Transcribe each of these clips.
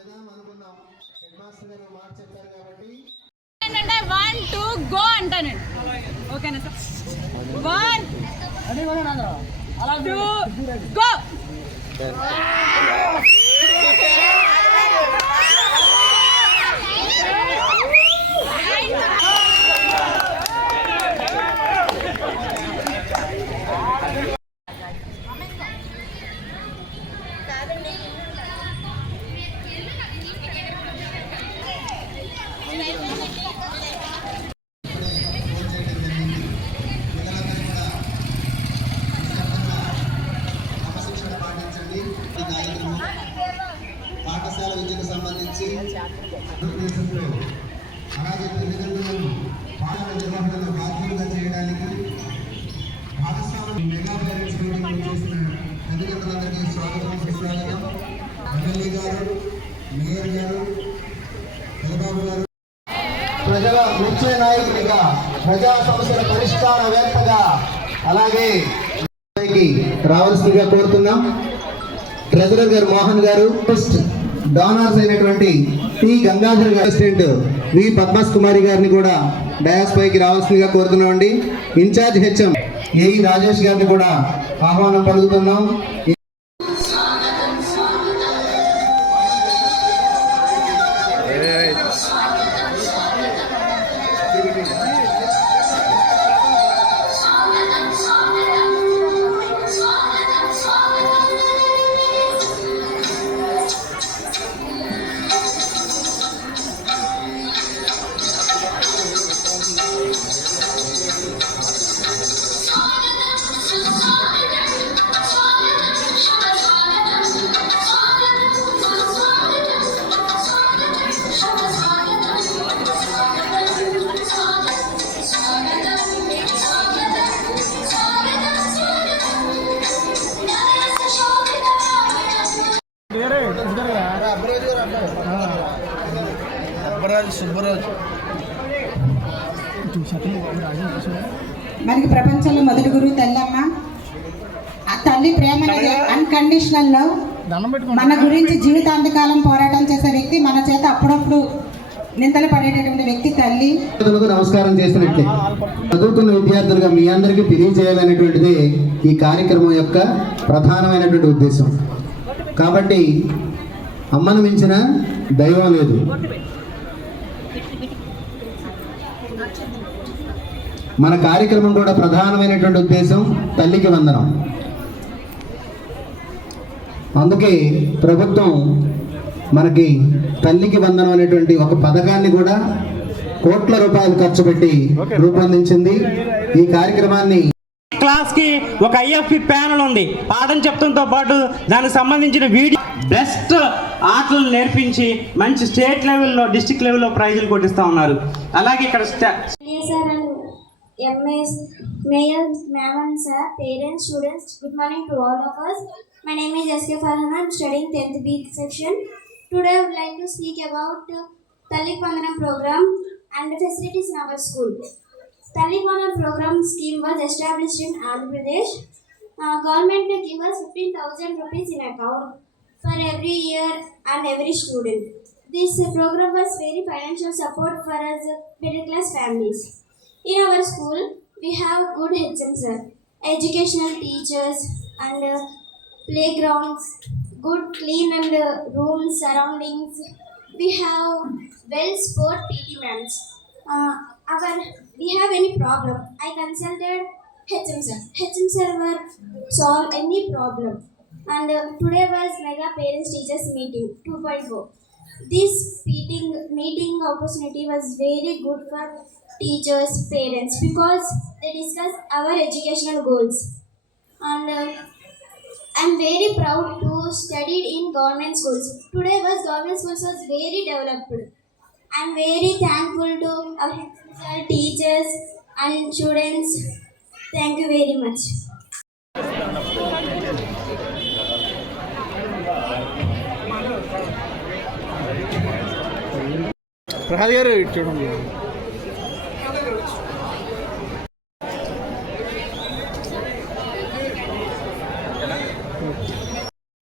విధానం అనుకున్నాం head master గారు మాట చెప్పారు కాబట్టి. ఏంటంటే వన్ టూ గో అంటానండి ఓకేనా సార్? వన్ టూ గో క్రమశిక్షణ పాటించండి ఈ కార్యక్రమం పాఠశాల విద్యకు సంబంధించి భారతదేశంలో అలాగే తల్లిదండ్రులను పాఠశాల నిర్వహణలో బాధ్యులుగా చేయడానికి పాఠశాల మెగా పేరెంట్స్ మీటింగ్ చేసిన స్వాగతం సుస్వాగతం. ఎమ్మెల్యే గారు మేయర్ గారు చంద్రబాబు గారు. ప్రజల ముఖ్య నాయకుడిగా ప్రజా సమస్యల పరిష్కారవేత్తగా అలాగే రావాల్సిందిగా కోరుతున్నాం. ట్రెజరర్ గారు మోహన్ గారు ఫస్ట్ డోనర్స్ అయినటువంటి టి గంగాధర్ గారు ప్రెసిడెంట్ వి పద్మాస్ కుమారి గారిని కూడా డయాస్ పైకి రావాల్సిందిగా కోరుతున్నామండి. ఇన్ఛార్జ్ హెచ్ఎం ఏఈ రాజేష్ గారిని కూడా ఆహ్వానం పలుకుతున్నాం. మనకి ప్రపంచంలో మొదటి గురువు తెల్లమ్మ. ఆ తల్లి ప్రేమ అన్కండిషనల్ లవ్ మన గురించి జీవితాంతకాలం పోరాటం చేసే వ్యక్తి మన చేత అప్పుడప్పుడు నిందలు పడేటటువంటి వ్యక్తి తల్లి. నమస్కారం చేసినట్లే చదువుకున్న విద్యార్థులుగా మీ అందరికీ తెలియజేయాలనేటువంటిది ఈ కార్యక్రమం యొక్క ప్రధానమైనటువంటి ఉద్దేశం. కాబట్టి అమ్మను మించిన దైవం లేదు. మన కార్యక్రమం కూడా ప్రధానమైనటువంటి ఉద్దేశం తల్లికి వందనం. అందుకే ప్రభుత్వం మనకి తల్లికి వందనం అనేటువంటి ఒక పథకాన్ని కూడా కోట్ల రూపాయలు ఖర్చు పెట్టి రూపొందించింది. ఈ కార్యక్రమాన్ని క్లాస్కి ఒక ఐఎఫ్పి ప్యానల్ ఉంది పాఠం చెప్తంతో పాటు దానికి సంబంధించిన వీడియో బెస్ట్ ఆటలు నేర్పించి మంచి స్టేట్ లెవెల్లో డిస్ట్రిక్ట్ లెవెల్లో ప్రైజులు కొట్టిస్తా ఉన్నారు అలాగే ఇక్కడ స్టా- Yes, sir, and MS, Mayor, ma'am and sir, parents, students, good morning to all of us. My name is S.K. Farhana, I'm studying 10th B section. Today I would like to speak about uh, Talik Vandanam program scheme was established in Andhra Pradesh. Uh, government gave us 15,000 rupees in account for every year and every student. This program was very financial support for us middle class families. In our school, we have good HM sir, educational teachers and uh, playgrounds, good clean and uh, rooms, surroundings. We have well sport PT ma'ams. Uh, our we have any problem, I consulted HM sir. HM sir will solve any problem. And uh, today was mega parents teachers meeting 2.0 this meeting meeting opportunity was very good for teachers parents because they discuss our educational goals and uh, i'm very proud to studied in government schools today was government schools was very developed i'm very thankful to our teachers and students thank you very much. Prasad గారు చూడండి.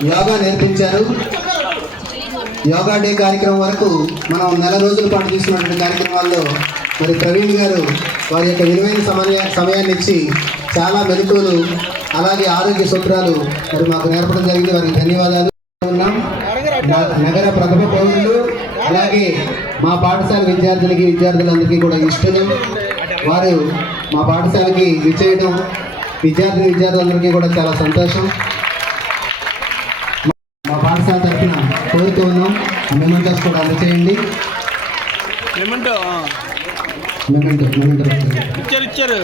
యోగా నేర్పించారు. Yoga day కార్యక్రమం వరకు మనం నెల రోజుల పాటు తీసుకున్నటువంటి కార్యక్రమాల్లో మరి ప్రవీణ్ గారు వారి యొక్క విలువైన సమయ సమయాన్ని ఇచ్చి చాలా మెలకువలు అలాగే ఆరోగ్య సూత్రాలు మరి మాకు నేర్పడం జరిగింది. వారికి ధన్యవాదాలు. ఉన్నాం. న- నగర ప్రథమ పౌరులు అలాగే మా పాఠశాల విద్యార్థులకి విద్యార్థులందరికీ కూడా ఇష్టలు వారు మా పాఠశాలకి విచ్చేయడం విద్యార్థి విద్యార్థులందరికీ కూడా చాలా సంతోషం. మా పాఠశాల తరఫున కోరుతూ ఉన్నాం. మెమెంటోస్ కూడా అందచేయండి. మెమెంటో ఇచ్చారు ఇచ్చారు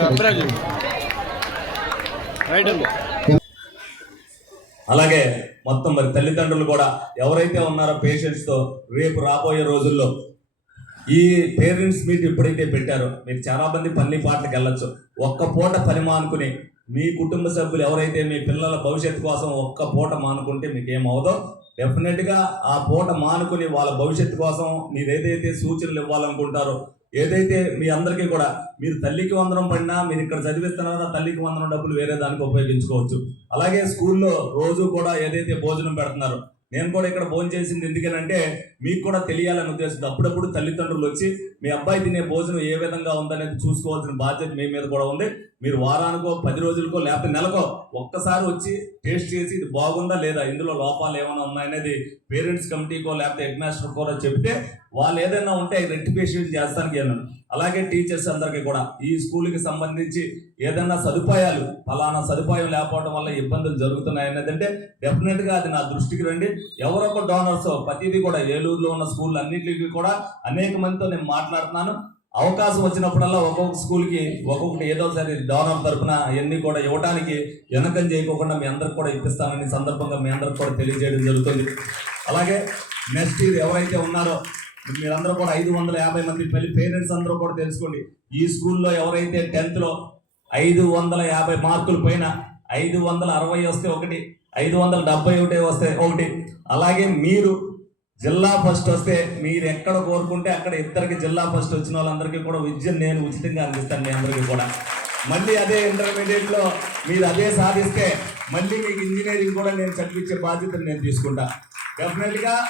రైట్ అలాగే మొత్తం మరి తల్లిదండ్రులు కూడా ఎవరైతే ఉన్నారో పేషెంట్స్తో రేపు రాబోయే రోజుల్లో ఈ పేరెంట్స్ మీట్ ఎప్పుడైతే పెట్టారో మీరు చాలా మంది పల్లి పాటలకు వెళ్ళొచ్చు. ఒక్క పూట పని మానుకుని మీ కుటుంబ సభ్యులు ఎవరైతే మీ పిల్లల భవిష్యత్తు కోసం ఒక్క పూట మానుకుంటే మీకు ఏమవుదో డెఫినెట్గా ఆ పూట మానుకుని వాళ్ళ భవిష్యత్తు కోసం మీరు ఏదైతే సూచనలు ఇవ్వాలనుకుంటారో ఏదైతే మీ అందరికీ కూడా మీరు తల్లికి వందనం పడినా మీరు ఇక్కడ చదివిస్తున్నారో తల్లికి వందనం డబ్బులు వేరే దానికి ఉపయోగించుకోవచ్చు. అలాగే స్కూల్లో రోజు కూడా ఏదైతే భోజనం పెడుతున్నారో నేను కూడా ఇక్కడ భోజనం చేసింది ఎందుకనంటే మీకు కూడా తెలియాలని ఉద్దేశం అప్పుడప్పుడు తల్లిదండ్రులు వచ్చి మీ అబ్బాయి తినే భోజనం ఏ విధంగా ఉందనేది చూసుకోవాల్సిన బాధ్యత మీ మీద కూడా ఉంది. మీరు వారానికో పది రోజులకో లేకపోతే నెలకో ఒక్కసారి వచ్చి టేస్ట్ చేసి ఇది బాగుందా లేదా ఇందులో లోపాలు ఏమైనా ఉన్నాయనేది పేరెంట్స్ కమిటీకో లేకపోతే హెడ్ మాస్టర్ కూడా చెప్తే వాళ్ళు ఏదైనా ఉంటే రెక్టిఫికేషన్ చేస్తానికి వెళ్ళను. అలాగే టీచర్స్ అందరికీ కూడా ఈ స్కూల్కి సంబంధించి ఏదైనా సదుపాయాలు ఫలానా సదుపాయం లేకపోవడం వల్ల ఇబ్బందులు జరుగుతున్నాయి అనేది అంటే డెఫినెట్గా అది నా దృష్టికి రండి. ఎవరొక డోనర్స్ ప్రతిదీ కూడా ఏలూరులో ఉన్న స్కూల్ అన్నింటికి కూడా అనేక మందితో నేను మాట్లాడుతున్నాను. అవకాశం వచ్చినప్పుడల్లా ఒక్కొక్క స్కూల్కి ఒక్కొక్కటి ఏదో సరే డోనర్ తరపున అవన్నీ కూడా ఇవ్వడానికి వెనకం చేయకోకుండా మీ అందరికి కూడా ఇప్పిస్తానని సందర్భంగా మీ అందరికి కూడా తెలియజేయడం జరుగుతుంది. అలాగే నెక్స్ట్ ఇయర్ ఎవరైతే ఉన్నారో మీరందరూ కూడా ఐదు వందల యాభై మంది పెళ్ళి పేరెంట్స్ అందరూ కూడా తెలుసుకోండి. ఈ స్కూల్లో ఎవరైతే టెన్త్లో ఐదు వందల యాభై మార్కుల పైన ఐదు వందల అరవై వస్తే ఒకటి ఐదు వందల డెబ్బై ఒకటి వస్తే ఒకటి. అలాగే మీరు జిల్లా ఫస్ట్ వస్తే మీరు ఎక్కడ కోరుకుంటే అక్కడ ఇద్దరికి జిల్లా ఫస్ట్ వచ్చిన వాళ్ళందరికీ కూడా విద్యను నేను ఉచితంగా అందిస్తాను మీ అందరికీ కూడా. మళ్ళీ అదే ఇంటర్మీడియట్లో మీరు అదే సాధిస్తే మళ్ళీ మీకు ఇంజనీరింగ్ కూడా నేను చదివించే బాధ్యతను నేను తీసుకుంటా. డెఫినెట్గా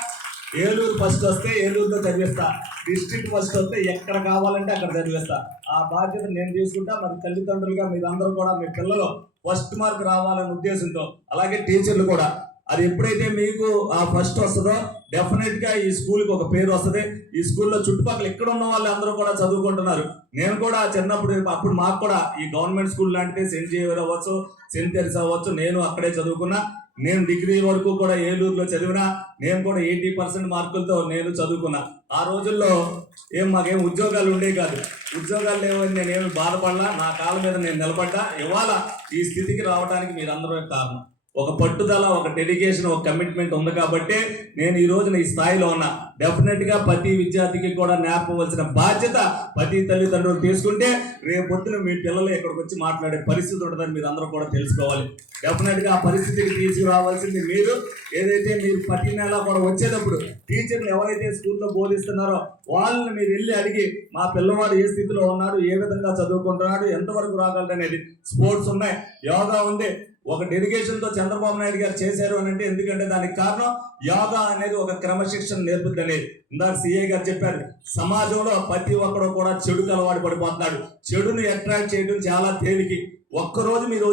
ఏలూరు ఫస్ట్ వస్తే ఏలూరులో చదివేస్తా. డిస్ట్రిక్ట్ ఫస్ట్ వస్తే ఎక్కడ కావాలంటే అక్కడ చదివిస్తా. ఆ బాధ్యత నేను తీసుకుంటా మరి తల్లిదండ్రులుగా మీరందరూ కూడా మీ పిల్లలు ఫస్ట్ మార్క్ రావాలనే ఉద్దేశంతో అలాగే టీచర్లు కూడా. అది ఎప్పుడైతే మీకు ఆ ఫస్ట్ వస్తుందో డెఫినెట్గా ఈ స్కూల్కి ఒక పేరు వస్తుంది. ఈ స్కూల్లో చుట్టుపక్కల ఎక్కడ ఉన్న వాళ్ళు అందరూ కూడా చదువుకుంటున్నారు. నేను కూడా చిన్నప్పుడు అప్పుడు మాకు కూడా ఈ గవర్నమెంట్ స్కూల్ లాంటిది సెంట్ జేవియర్ అవ్వచ్చు సెంట్ తెరిస్ అవ్వచ్చు నేను అక్కడే చదువుకున్నా. నేను డిగ్రీ వరకు కూడా ఏలూరులో చదివినా నేను కూడా ఎయిటీ పర్సెంట్ మార్కులతో నేను చదువుకున్నా. ఆ రోజుల్లో ఏం మాకేం ఉద్యోగాలు ఉండేవి కాదు. ఉద్యోగాలు లేవని నేనేమి బాధపడలా నా కాళ్ళ మీద నేను నిలబడ్డా. ఇవాళ ఈ స్థితికి రావడానికి మీరందరూ కారణం. ఒక పట్టుదల ఒక డెడికేషన్ ఒక కమిట్మెంట్ ఉంది కాబట్టి నేను ఈ రోజున ఈ స్థాయిలో ఉన్నా. డెఫినెట్గా ప్రతి విద్యార్థికి కూడా నేర్పవలసిన బాధ్యత ప్రతి తల్లిదండ్రులు తీసుకుంటే రేపు పొద్దున మీ పిల్లలు ఇక్కడికి వచ్చి మాట్లాడే పరిస్థితి ఉంటుందని మీరు అందరూ కూడా తెలుసుకోవాలి. డెఫినెట్గా ఆ పరిస్థితికి తీసుకురావాల్సింది మీరు. ఏదైతే మీరు ప్రతి నెల కూడా వచ్చేటప్పుడు టీచర్లు ఎవరైతే స్కూల్లో బోధిస్తున్నారో వాళ్ళని మీరు వెళ్ళి అడిగి మా పిల్లవాడు ఏ స్థితిలో ఉన్నాడు ఏ విధంగా చదువుకుంటున్నాడు ఎంతవరకు రాగలడు అనేది స్పోర్ట్స్ ఉన్నాయి. యోగా ఉంది ఒక డెడికేషన్తో చంద్రబాబు నాయుడు గారు చేశారు అని అంటే ఎందుకంటే దానికి కారణం యోగా అనేది ఒక క్రమశిక్షణ నేర్పుద్దని ఇందాక సిఐ గారు చెప్పారు సమాజంలో ప్రతి ఒక్కడు కూడా చెడుకు అలవాటు పడిపోతున్నాడు. చెడుని అట్రాక్ట్ చేయడం చాలా తేలికి. ఒక్కరోజు మీరు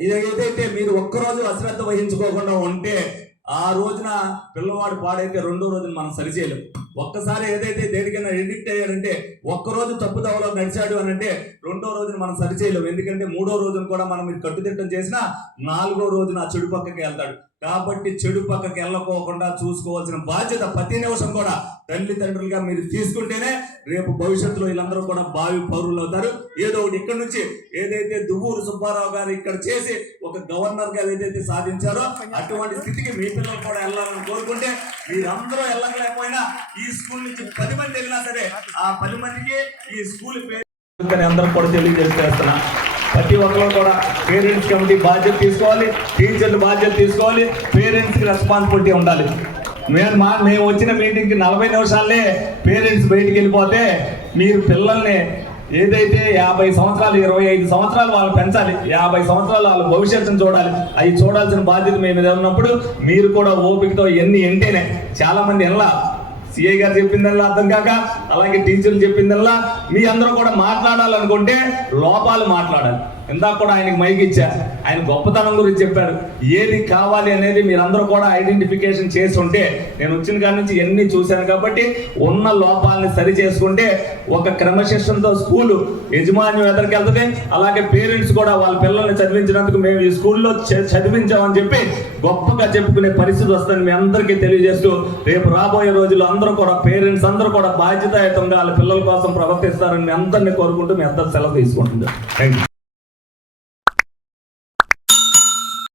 ఏదైతే మీరు ఒక్కరోజు అశ్రద్ధ వహించుకోకుండా ఉంటే ఆ రోజున పిల్లవాడు పాడైతే రెండో రోజున మనం సరిచేయలేం ఒక్కసారి ఏదైతే దేనికైనా ఎడిక్ట్ అయ్యాడంటే ఒక్కరోజు తప్పుదవలో నడిచాడు అని అంటే రెండో రోజున మనం సరిచేయలేము. ఎందుకంటే మూడో రోజున కూడా మనం కట్టుదిట్టం చేసినా నాలుగో రోజున ఆ చెడు పక్కకి వెళ్తాడు. కాబట్టి చెడు పక్కకి వెళ్ళకోకుండా చూసుకోవాల్సిన బాధ్యత ప్రతి నిమిషం కూడా తల్లిదండ్రులుగా మీరు తీసుకుంటేనే రేపు భవిష్యత్తులో వీళ్ళందరూ కూడా బావి పౌరులు అవుతారు. ఏదో ఒకటి ఇక్కడ నుంచి ఏదైతే దువ్వూరు సుబ్బారావు గారు ఇక్కడ చేసి ఒక గవర్నర్గా ఏదైతే సాధించారో అటువంటి స్థితికి మీ పిల్లలు కూడా వెళ్ళాలని కోరుకుంటే మీరందరూ వెళ్ళలేకపోయినా ఈ స్కూల్ నుంచి పది మంది వెళ్ళినా సరే ఆ పది మందికి ఈ స్కూల్ పేరు అందరూ అందరం కూడా తెలియజేస్తున్నా ప్రతి ఒక్కరు కూడా పేరెంట్స్ కమిటీ బాధ్యత తీసుకోవాలి టీచర్లు బాధ్యత తీసుకోవాలి పేరెంట్స్కి రెస్పాన్సిబిలిటీ ఉండాలి. మేము మా మేము వచ్చిన మీటింగ్కి నలభై నిమిషాలే పేరెంట్స్ బయటికి వెళ్ళిపోతే మీరు పిల్లల్ని ఏదైతే యాభై సంవత్సరాలు ఇరవై ఐదు సంవత్సరాలు వాళ్ళు పెంచాలి యాభై సంవత్సరాలు వాళ్ళ భవిష్యత్తును చూడాలి అవి చూడాల్సిన బాధ్యత మేము మీద ఉన్నప్పుడు మీరు కూడా ఓపికతో ఎన్ని ఎంటేనే చాలామంది ఎలా సిఐ గారు చెప్పిందల్లా అర్థం కాక అలాగే టీచర్లు చెప్పిందల్లా మీ అందరూ కూడా మాట్లాడాలనుకుంటే లోపాలు మాట్లాడాలి. ఇందాక కూడా ఆయనకి మైక్ ఇచ్చా. ఆయన గొప్పతనం గురించి చెప్పారు ఏది కావాలి అనేది మీరందరూ కూడా ఐడెంటిఫికేషన్ చేసి ఉంటే నేను వచ్చిన కాడి నుంచి ఎన్ని చూశాను కాబట్టి ఉన్న లోపాలని సరి చేసుకుంటే ఒక క్రమశిక్షణతో స్కూలు యజమాన్యం ఎదరికెళ్తుంది అలాగే పేరెంట్స్ కూడా వాళ్ళ పిల్లల్ని చదివించినందుకు మేము ఈ స్కూల్లో చ- చదివించామని చెప్పి గొప్పగా చెప్పుకునే పరిస్థితి వస్తుంది మీ అందరికీ తెలియజేస్తూ రేపు రాబోయే రోజుల్లో అందరూ కూడా పేరెంట్స్ అందరూ కూడా బాధ్యతాయుతంగా వాళ్ళ పిల్లల కోసం ప్రవర్తిస్తారని మీ అందరినీ కోరుకుంటూ మీ అందరు సెలవు తీసుకుంటున్నాం థ్యాంక్ యూ